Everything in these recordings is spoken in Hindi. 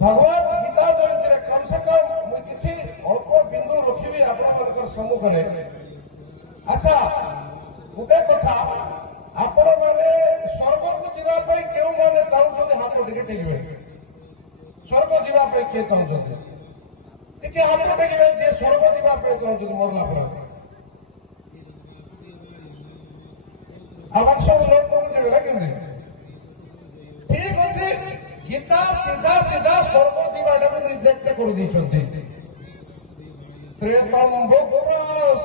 भगवत गीता जयंती कम से कम मुझे किसी अल्प बिंदु रखी आपण सम्मुखें। अच्छा गोटे कथा आपण मैंने स्वर्ग को जावाई क्यों मैंने चाहते हाथ टे टेकिबे स्वर्ग जावाई किए चाहते टे हाथ टेकिबे जे स्वर्ग जावाई चाहते मरला पर आप सब लोग कौन कि ठीक अच्छे गीता सीधा सीधा स्वर्ग जावाटा को रिजेक्ट कर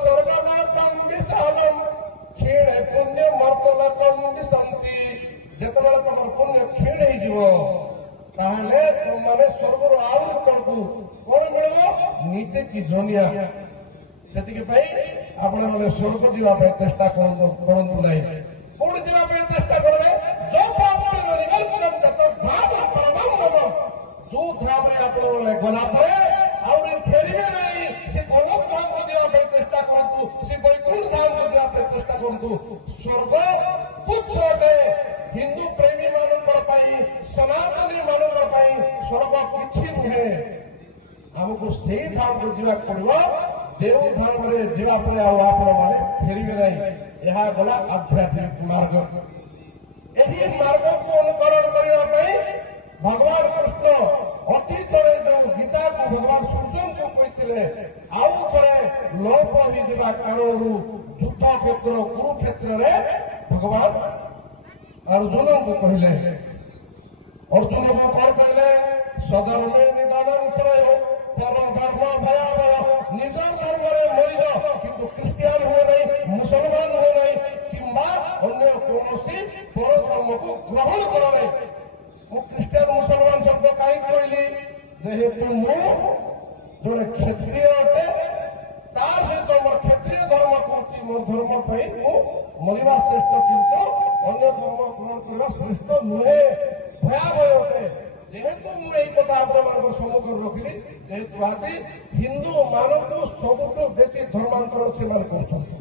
स्वर्गनाथम विशालम क्षीण पुण्य मर्तलकम विशांति जितेबाला तुम पुण्य क्षीण होने तुमने स्वर्ग आउ तौक कौन मिल नीचे की झनिया से आपण मैंने स्वर्ग जावाई चेष्टा करूँ ना कौन जावाई चेष्टा करेंगे जो जो धाम गला फेरवे नहीं से कनक धाम को जावाई चेष्टा करूँ से वैकुंठ धाम को जावाई चेष्टा करूँ स्वर्ग तुच्छ अटे हिंदू प्रेमी मान सनातनी मान स्वर्ग किसी नुहे आमको से धाम को जावाक पड़ो देव धाम जावाई आपण मैंने फेरवे नहीं यह गला आध्यात्मिक मार्ग यही मार्ग को अनुकरण करने भगवान कृष्ण अतीत जो गीता को भगवान सूर्य को कहते आउ थे लोप हो कारण युद्ध क्षेत्र कुरुक्षेत्र में भगवान अर्जुन को कहले अर्जुन को कौन कहले सधर्मे निदान श्रेय परम धर्म भयावह निज धर्म मरीज किंतु ख्रीस्टियान हुए नहीं मुसलमान हुए नहीं किंबा अन्य कौन पर धर्म को ग्रहण कर नहीं मु ख्रीस्टियान मुसलमान शब्द कहीं कहली जेहेतु मुझे क्षत्रिय अटे तार सहित मोर क्षत्रिय धर्म कहूँ मोर धर्म मरवा श्रेष्ठ किंतु अन्य धर्म ग्रहण करवा श्रेष्ठ नुहे भयावह अटे जेहेतु मुझे कथा आपण सम्मुखें रखिली जेहेतु आज हिंदू मानक सबुठ बेसी धर्मांतरण से कर